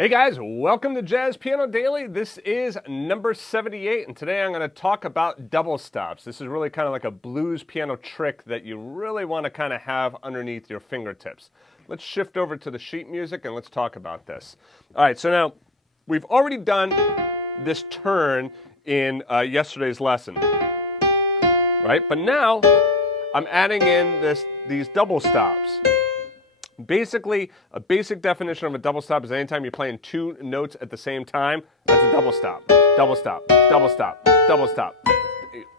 Hey guys, welcome to Jazz Piano Daily. This is number 78, and today I'm going to talk about double stops. This is really kind of like a blues piano trick that you really want to kind of have underneath your fingertips. Let's shift over to the sheet music and let's talk about this. All right, so now we've already done this turn in yesterday's lesson, right? But now I'm adding in these double stops. Basically, a basic definition of a double stop is anytime you're playing two notes at the same time, that's a double stop. Double stop, double stop, double stop.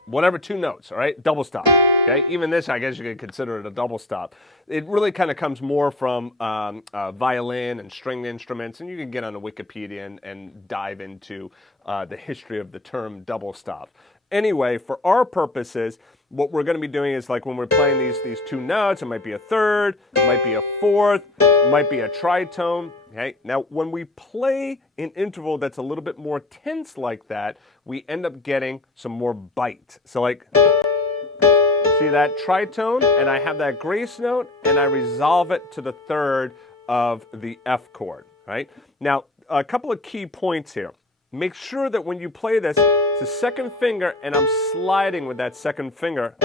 Whatever two notes, all right? Double stop, okay? Even this, I guess you could consider it a double stop. It really kind of comes more from violin and stringed instruments, and you can get on the Wikipedia and dive into the history of the term double stop. Anyway, for our purposes, what we're going to be doing is like when we're playing these two notes, it might be a third, it might be a fourth, it might be a tritone. Okay? Now, when we play an interval that's a little bit more tense like that, we end up getting some more bite. So like, see that tritone, and I have that grace note, and I resolve it to the third of the F chord. Right? Now, a couple of key points here. Make sure that when you play this, it's the second finger, and I'm sliding with that second finger.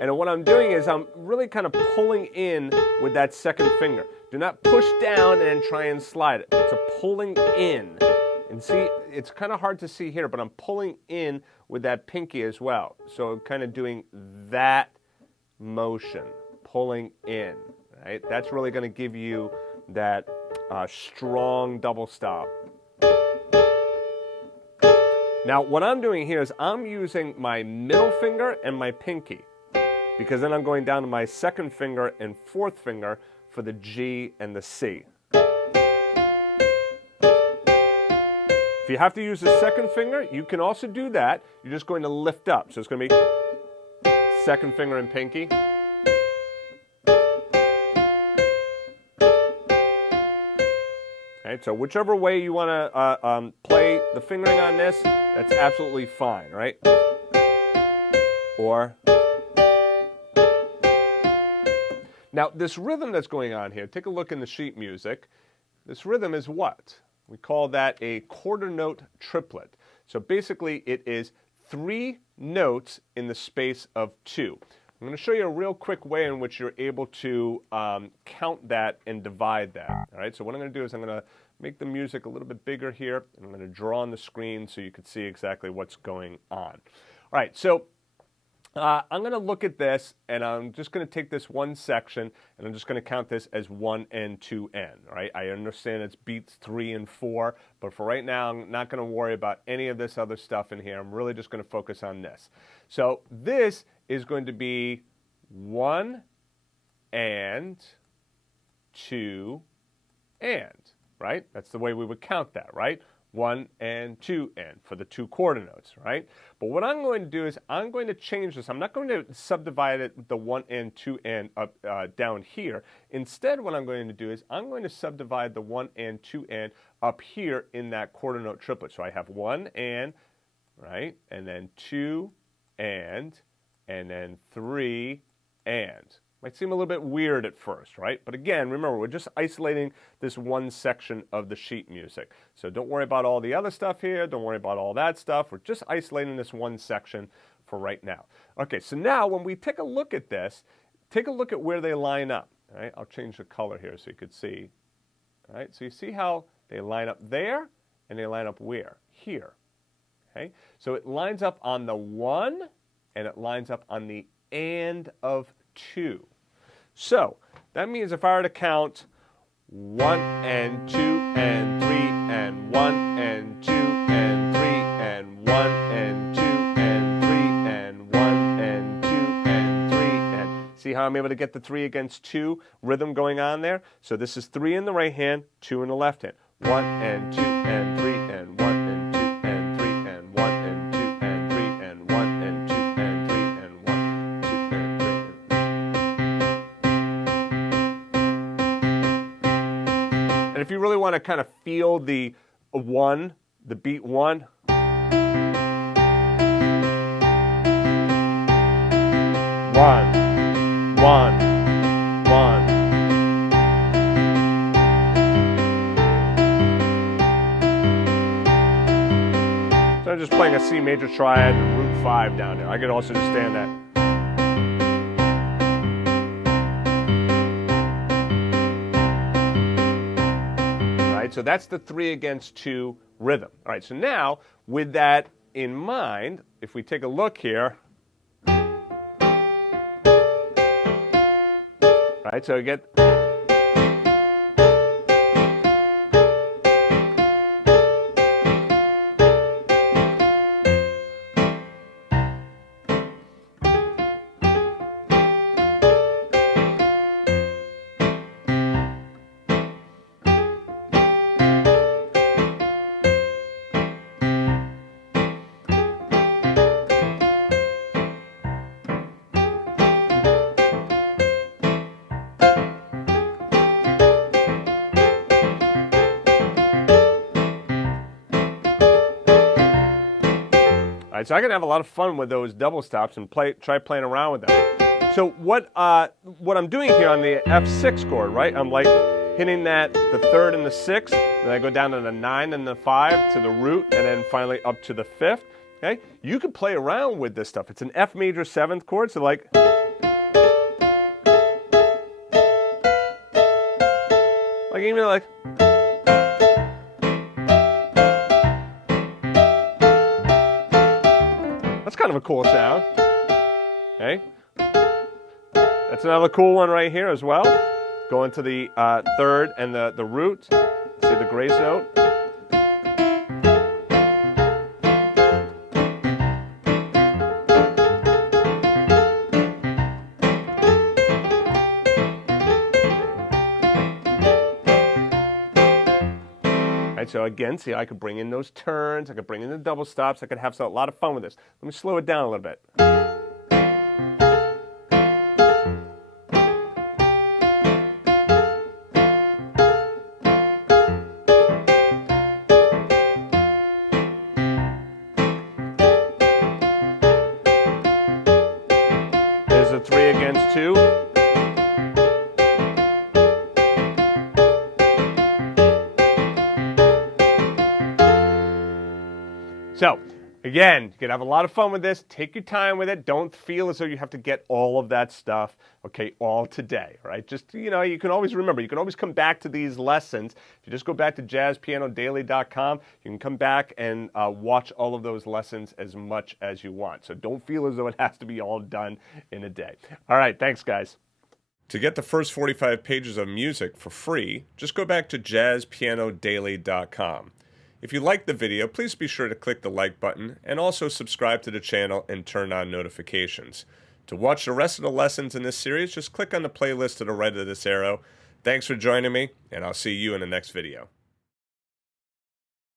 And what I'm doing is I'm really kind of pulling in with that second finger. Do not push down and try and slide it. It's a pulling in. And see, it's kind of hard to see here, but I'm pulling in with that pinky as well. So I'm kind of doing that motion, pulling in. Right? That's really going to give you that strong double stop. Now, what I'm doing here is I'm using my middle finger and my pinky, because then I'm going down to my second finger and fourth finger for the G and the C. If you have to use the second finger, you can also do that. You're just going to lift up. So it's going to be second finger and pinky. Right, so whichever way you want to play the fingering on this, that's absolutely fine, right? Or, now this rhythm that's going on here, take a look in the sheet music. This rhythm is what? We call that a quarter note triplet. So basically it is 3 notes in the space of 2. I'm going to show you a real quick way in which you're able to count that and divide that. All right, so what I'm going to do is I'm going to make the music a little bit bigger here, and I'm going to draw on the screen so you can see exactly what's going on. All right, so I'm going to look at this, and I'm just going to take this one section, and I'm just going to count this as 1 and 2 N. All right, I understand it's beats 3 and 4, but for right now, I'm not going to worry about any of this other stuff in here. I'm really just going to focus on this. So this is going to be 1 and 2 and. Right? That's the way we would count that, right? 1 and 2 and for the 2 quarter notes, right? But what I'm going to do is I'm going to change this. I'm not going to subdivide it, the 1 and 2 and up down here. Instead, what I'm going to do is I'm going to subdivide the 1 and 2 and up here in that quarter note triplet. So I have 1 and, right? And then 2 and then 3 and. Might seem a little bit weird at first, right? But again, remember, we're just isolating this one section of the sheet music. So don't worry about all the other stuff here. Don't worry about all that stuff. We're just isolating this one section for right now. Okay, so now when we take a look at this, take a look at where they line up. All right, I'll change the color here so you could see. All right, so you see how they line up there and they line up where? Here. Okay, so it lines up on the 1 and it lines up on the and of 2. So that means if I were to count 1 and 2 and 3 and 1 and 2 and 3 and 1 and 2 and 3 and 1 and 2 and 3 and see how I'm able to get the 3 against 2 rhythm going on there? So this is 3 in the right hand, 2 in the left hand. 1 and 2 and 3 and 1 and 2 and 3 and 1 and 2 and 3 and 1 and 2 and 3 and 1, 2 and 3. And if you really want to kind of feel the 1, the beat 1, 1, 1, 1. playing a C major triad and root 5 down there. I could also just stand that. All right, so that's the 3 against 2 rhythm. All right, so now with that in mind, if we take a look here, all right, so we get. All right, so I can have a lot of fun with those double stops and try playing around with them. So what I'm doing here on the F6 chord, right? I'm like hitting that the 3rd and the 6th, then I go down to the 9 and the 5 to the root, and then finally up to the 5th. Okay, you can play around with this stuff. It's an F major 7th chord, so like. Like even like. That's kind of a cool sound. Okay. That's another cool one right here as well. Going to the 3rd and the root. See the grace note. So again, see, I could bring in those turns, I could bring in the double stops, I could have a lot of fun with this. Let me slow it down a little bit. There's a 3 against 2. So, again, you can have a lot of fun with this. Take your time with it. Don't feel as though you have to get all of that stuff, okay, all today, right? Just, you know, you can always remember, you can always come back to these lessons. If you just go back to jazzpianodaily.com, you can come back and watch all of those lessons as much as you want. So don't feel as though it has to be all done in a day. All right, thanks, guys. To get the first 45 pages of music for free, just go back to jazzpianodaily.com. If you liked the video, please be sure to click the like button and also subscribe to the channel and turn on notifications. To watch the rest of the lessons in this series, just click on the playlist to the right of this arrow. Thanks for joining me, and I'll see you in the next video.